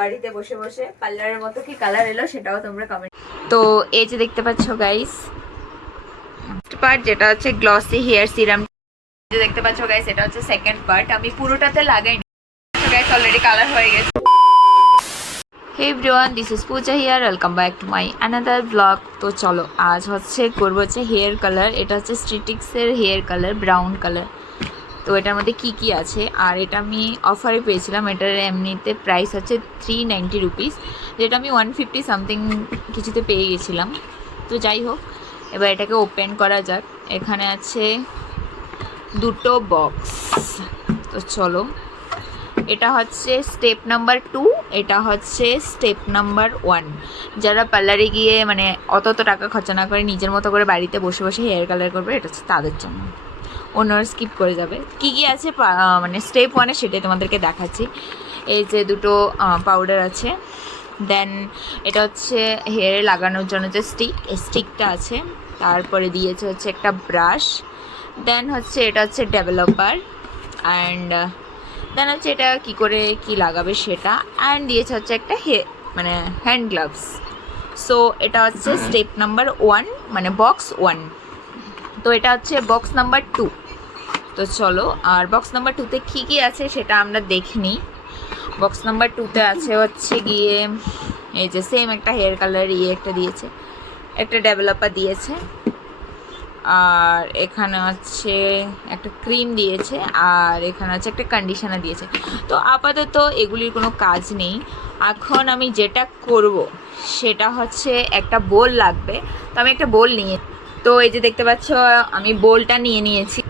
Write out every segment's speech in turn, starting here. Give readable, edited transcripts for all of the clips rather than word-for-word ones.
বাড়িতে বসে বসে পার্লারের মতো কি কালার এলো সেটাও তোমরা কমেন্ট। তো এই যে দেখতে পাচ্ছ গাইস পার্ট, যেটা হচ্ছে গ্লসি হেয়ার সিরাম, যে দেখতে পাচ্ছ গাইস এটা হচ্ছে সেকেন্ড পার্ট। আমি পুরোটাতে লাগাইনি গাইস, অলরেডি কালার হয়ে গেছে। Hey everyone, this is Puja here, welcome back to my another blog. তো চলো আজ হচ্ছে করবো হচ্ছে হেয়ার কালার। এটা হচ্ছে স্ট্রিটিক্সের হেয়ার কালার, ব্রাউন কালার। তো এটার মধ্যে কি কি আছে, আর এটা আমি অফারে পেয়েছিলাম। এটার এমনিতে প্রাইস হচ্ছে 390 রুপিস, যেটা আমি 150 সামথিং কিছুতে পেয়ে গেছিলাম। তো যাই হোক, এবার এটাকে ওপেন করা যাক। এখানে আছে দুটো বক্স। তো চলো, এটা হচ্ছে স্টেপ নাম্বার 2, এটা হচ্ছে স্টেপ নাম্বার 1। যারা পার্লারে গিয়ে মানে অত টাকা খরচা না করে নিজের মতো করে বাড়িতে বসে বসে হেয়ার কালার করবে, এটা হচ্ছে তাদের জন্য। অন্যরা স্কিপ করে যাবে। কী কী আছে মানে স্টেপ 1-এ সেটাই তোমাদেরকে দেখাচ্ছি। এই যে দুটো পাউডার আছে, দেন এটা হচ্ছে হেয়ারে লাগানোর জন্য যে স্টিক, এই স্টিকটা আছে। তারপরে দিয়েছে হচ্ছে একটা ব্রাশ, দেন হচ্ছে এটা হচ্ছে ডেভেলপার, অ্যান্ড দেন হচ্ছে এটা কী করে কি লাগাবে সেটা, অ্যান্ড দিয়েছে হচ্ছে একটা মানে হ্যান্ড গ্লাভস। সো এটা হচ্ছে স্টেপ নাম্বার 1, মানে বক্স 1। তো এটা হচ্ছে বক্স নাম্বার 2। তো চলো, আর বক্স নাম্বার 2-তে কী কী আছে সেটা আমরা দেখে নিই। বক্স নাম্বার 2-তে আছে হচ্ছে গিয়ে এই যে সেম একটা হেয়ার কালার একটা দিয়েছে, একটা ডেভেলপার দিয়েছে, আর এখানে হচ্ছে একটা ক্রিম দিয়েছে, আর এখানে হচ্ছে একটা কন্ডিশনার দিয়েছে। তো আপাতত এগুলির কোনো কাজ নেই। এখন আমি যেটা করব সেটা হচ্ছে একটা বোল লাগবে। তো আমি একটা বোল নিয়ে, তো এই যে দেখতে পাচ্ছ আমি বোলটা নিয়ে নিয়েছি।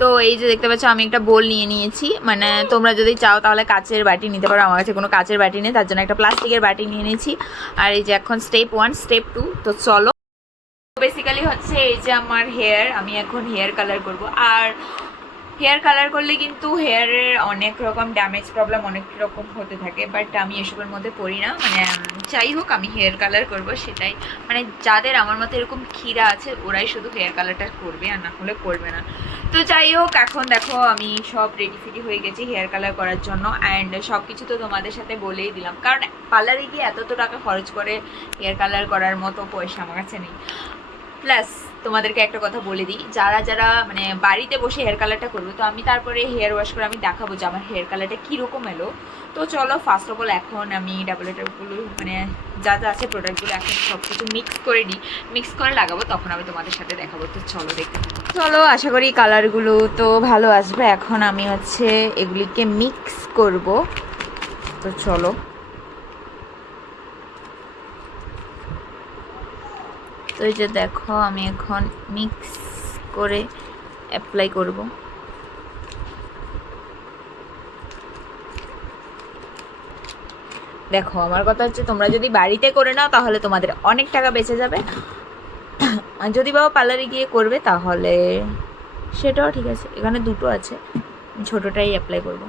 তো এই যে দেখতে পাচ্ছ আমি একটা বোল নিয়ে নিয়েছি। মানে তোমরা যদি চাও তাহলে কাচের বাটি নিতে পারো, আমার কাছে কোনো কাচের বাটি নেই, তার জন্য একটা প্লাস্টিকের বাটি নিয়ে নিয়েছি। আর এই যে এখন স্টেপ 1, স্টেপ 2। তো চলো, বেসিক্যালি হচ্ছে এই যে আমার হেয়ার, আমি এখন হেয়ার কালার করব। আর হেয়ার কালার করলে কিন্তু হেয়ারের অনেক রকম ড্যামেজ প্রবলেম অনেক রকম হতে থাকে, বাট আমি এসবের মধ্যে পড়ি না। মানে যাই হোক, আমি হেয়ার কালার করব সেটাই, মানে যাদের আমার মতো এরকম ক্ষীরা আছে ওরাই শুধু হেয়ার কালারটা করবে, আর না হলে করবে না। তো যাই হোক, এখন দেখো আমি সব রেডি ফেডি হয়ে গেছি হেয়ার কালার করার জন্য, অ্যান্ড সব কিছু তো তোমাদের সাথে বলেই দিলাম, কারণ পার্লারে গিয়ে এত টাকা খরচ করে হেয়ার কালার করার মতো পয়সা আমার কাছে নেই। প্লাস তোমাদেরকে একটা কথা বলে দিই, যারা যারা মানে বাড়িতে বসে হেয়ার কালারটা করবে, তো আমি তারপরে হেয়ার ওয়াশ করে আমি দেখাবো যে আমার হেয়ার কালারটা কীরকম এলো। তো চলো, ফার্স্ট অফ অল এখন আমি ডেভেলপারগুলো মানে যা যা আছে প্রোডাক্টগুলো এখন সব কিছু মিক্স করে নিই, মিক্স করে লাগাবো, তখন আমি তোমাদের সাথে দেখাবো। তো চলো দেখতে থাকো। চলো, আশা করি কালারগুলো তো ভালো আসবে। এখন আমি হচ্ছে এগুলিকে মিক্স করব। তো চলো, তো এই যে দেখো আমি এখন মিক্স করে অ্যাপ্লাই করব। দেখো, আমার কথা হচ্ছে তোমরা যদি বাড়িতে করে নাও তাহলে তোমাদের অনেক টাকা বেঁচে যাবে, আর যদি বাবা পার্লারে গিয়ে করবে তাহলে সেটাও ঠিক আছে। এখানে দুটো আছে, ছোটোটাই অ্যাপ্লাই করব।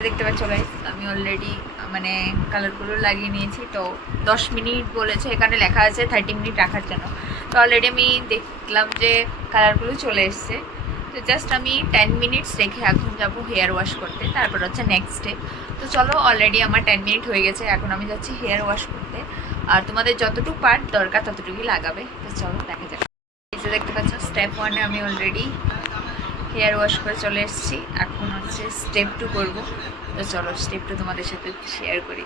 দেখতে পাচ্ছ গাইস, আমি অলরেডি মানে কালারগুলো লাগিয়ে নিয়েছি। তো 10 মিনিট বলেছে, এখানে লেখা আছে 30 মিনিট রাখার জন্য। তো অলরেডি আমি দেখলাম যে কালারগুলো চলে এসছে। তো জাস্ট আমি 10 মিনিটস রেখে এখন যাব হেয়ার ওয়াশ করতে, তারপর হচ্ছে নেক্সট স্টেপ। তো চলো, অলরেডি আমার 10 মিনিট হয়ে গেছে, এখন আমি যাচ্ছি হেয়ার ওয়াশ করতে। আর তোমাদের যতটুকু পার্ট দরকার ততটুকুই লাগাবে। তো চলো দেখা যাক। এই যে দেখতে পাচ্ছ স্টেপ 1-এ আমি অলরেডি হেয়ার ওয়াশ করে চলে এসেছি। এখন হচ্ছে স্টেপ 2 করবো। তো চলো স্টেপ 2 তোমাদের সাথে শেয়ার করি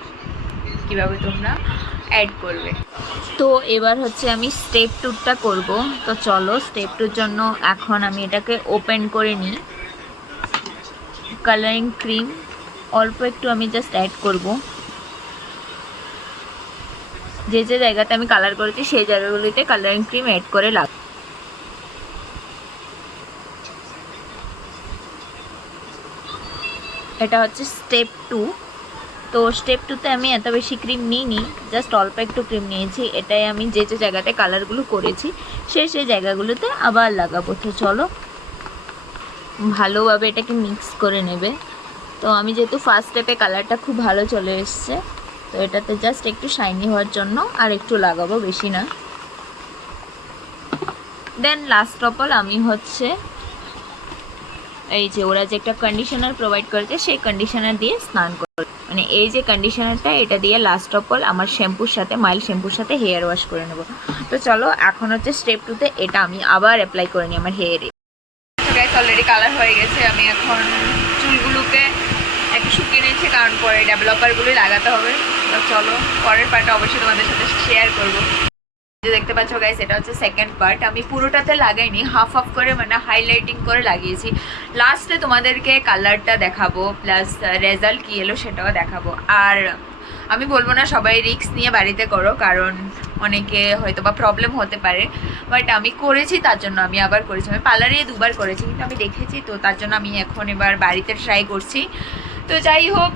কীভাবে তোমরা অ্যাড করবে। তো এবার হচ্ছে আমি স্টেপ 2টা করব। তো চলো, স্টেপ 2-র জন্য এখন আমি এটাকে ওপেন করে নিই। কালারিং ক্রিম অল্প একটু আমি জাস্ট অ্যাড করব। যে যে জায়গাতে আমি কালার করেছি সেই জায়গাগুলিতে কালারিং ক্রিম অ্যাড করে লাগ। এটা হচ্ছে স্টেপ 2। তো স্টেপ 2-তে আমি এত বেশি ক্রিম নিইনি, জাস্ট অল্প একটু ক্রিম নিয়েছি। এটাই আমি যে যে জায়গাতে কালারগুলো করেছি সেই জায়গাগুলোতে আবার লাগাবো। তো চলো, ভালোভাবে এটাকে মিক্স করে নেবে। তো আমি যেহেতু ফার্স্ট স্টেপে কালারটা খুব ভালো চলে এসছে, তো এটাতে জাস্ট একটু শাইনি হওয়ার জন্য আর একটু লাগাবো, বেশি না। দেন লাস্ট অফ অল আমি হচ্ছে এই যে ওরা যে একটা কন্ডিশনার প্রোভাইড করেছে সেই কন্ডিশনার দিয়ে স্নান করব। মানে এই যে কন্ডিশনারটা, এটা দিয়ে লাস্ট অফ অল আমার শ্যাম্পুর সাথে, মাইল্ড শ্যাম্পুর সাথে হেয়ার ওয়াশ করে নেব। তো চলো এখন হচ্ছে স্টেপ 2তে এটা আমি আবার অ্যাপ্লাই করে নিই আমার হেয়ারে। গাইস অলরেডি কালার হয়ে গেছে। আমি এখন চুলগুলোকে একটু শুকিয়ে নিচ্ছি, কারণ পরে ডেভেলপারগুলোই লাগাতে হবে। তো চলো পরের পার্টটা অবশ্যই তোমাদের সাথে শেয়ার করবো। যে দেখতে পাচ্ছ গাইস, এটা হচ্ছে সেকেন্ড পার্ট। আমি পুরোটাতে লাগাইনি, হাফ হাফ করে মানে হাইলাইটিং করে লাগিয়েছি। লাস্টে তোমাদেরকে কালারটা দেখাবো, প্লাস রেজাল্ট কী এলো সেটাও দেখাবো। আর আমি বলবো না সবাই রিস্ক নিয়ে বাড়িতে করো, কারণ অনেকে হয়তো বা প্রবলেম হতে পারে, বাট আমি করেছি তার জন্য আমি আবার করেছি। আমি পার্লারে 2বার করেছি, কিন্তু আমি দেখেছি, তো তার জন্য আমি এখন এবার বাড়িতে ট্রাই করছি। তো যাই হোক,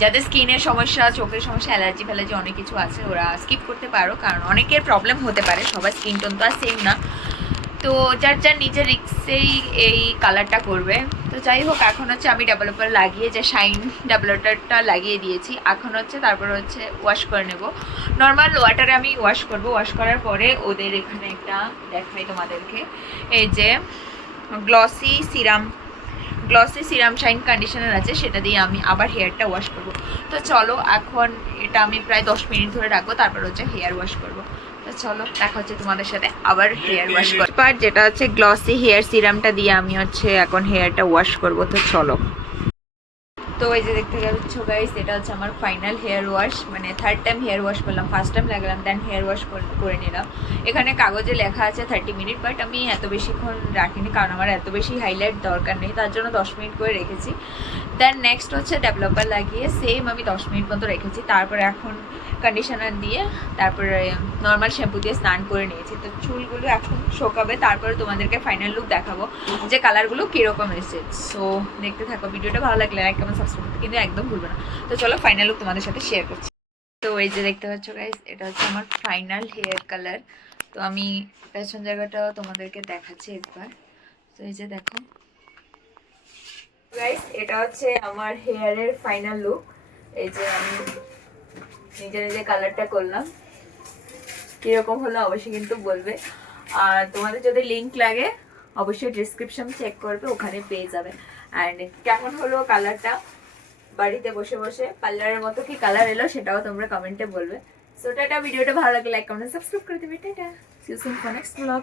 যাদের স্কিনের সমস্যা, চোখের সমস্যা, অ্যালার্জি ফ্যালার্জি অনেক কিছু আছে, ওরা স্কিপ করতে পারো, কারণ অনেকের প্রবলেম হতে পারে, সবার স্কিন টোন তো আর সেম না। তো যার যার নিজের রিক্সেই এই কালারটা করবে। তো যাই হোক, এখন হচ্ছে আমি ডেভেলপার লাগিয়ে, যে শাইন ডেভেলপারটা লাগিয়ে দিয়েছি, এখন হচ্ছে তারপর হচ্ছে ওয়াশ করে নেব। নর্মাল ওয়াটারে আমি ওয়াশ করব। ওয়াশ করার পরে ওদের এখানে একটা দেখাই তোমাদেরকে, এই যে গ্লসি সিরাম শাইন কন্ডিশনার আছে, সেটা দিয়ে আমি আবার হেয়ারটা ওয়াশ করব। তো চলো এখন এটা আমি প্রায় 10 মিনিট ধরে রাখবো, তারপর হচ্ছে হেয়ার ওয়াশ করব। তো চলো দেখা হচ্ছে তোমাদের সাথে আবার হেয়ার ওয়াশ করব। পার্ট যেটা হচ্ছে গ্লসি হেয়ার সিরামটা দিয়ে আমি হচ্ছে এখন হেয়ারটা ওয়াশ করব। তো চলো। তো এই যে দেখতে পাচ্ছ গাইস, এটা হচ্ছে আমার ফাইনাল হেয়ার ওয়াশ, মানে থার্ড টাইম হেয়ার ওয়াশ করলাম। ফার্স্ট টাইম লাগালাম, দেন হেয়ার ওয়াশ করে নিলাম। এখানে কাগজে লেখা আছে 30 মিনিট, বাট আমি এত বেশিক্ষণ রাখিনি, কারণ আমার এত বেশি হাইলাইট দরকার নেই, তার জন্য 10 মিনিট করে রেখেছি। দেন নেক্সট হচ্ছে ডেভেলপার লাগিয়ে সেম আমি 10 মিনিট পর্যন্ত রেখেছি। তারপরে এখন কন্ডিশনার দিয়ে, তারপরে নর্মাল শ্যাম্পু দিয়ে স্নান করে নিয়েছি। তো চুলগুলো এখন শোকাবে, তারপরে তোমাদেরকে ফাইনাল লুক দেখাবো যে কালারগুলো কীরকম এসেছে। সো দেখতে থাকো। ভিডিওটা ভালো লাগলে লাইক কমেন্ট সাবস্ক্রাইব করতে কিন্তু একদম ভুলবে না। তো চলো ফাইনাল লুক তোমাদের সাথে শেয়ার করছি। তো এই যে দেখতে পাচ্ছ গাইস, এটা হচ্ছে আমার ফাইনাল হেয়ার কালার। তো আমি পেছন জায়গাটাও তোমাদেরকে দেখাচ্ছি একবার। তো এই যে দেখো গাইস, এটা হচ্ছে আমার হেয়ারের ফাইনাল লুক। এই যে আমি নিজে কালারটা করলাম, কিরকম হলো অবশ্যই কিন্তু বলবে। আর তোমাদের যদি লিংক লাগে অবশ্যই ডিসক্রিপশন চেক করবে, ওখানে পেয়ে যাবে। অ্যান্ড কেমন হলো কালারটা, বাড়িতে বসে বসে পার্লারের মতো কি কালার এলো সেটাও তোমরা কমেন্টে বলবে। সো টাটা, ভিডিওটা ভালো লাগলে লাইক কমেন্ট সাবস্ক্রাইব করে দেবে। Tata, see you soon for next blog.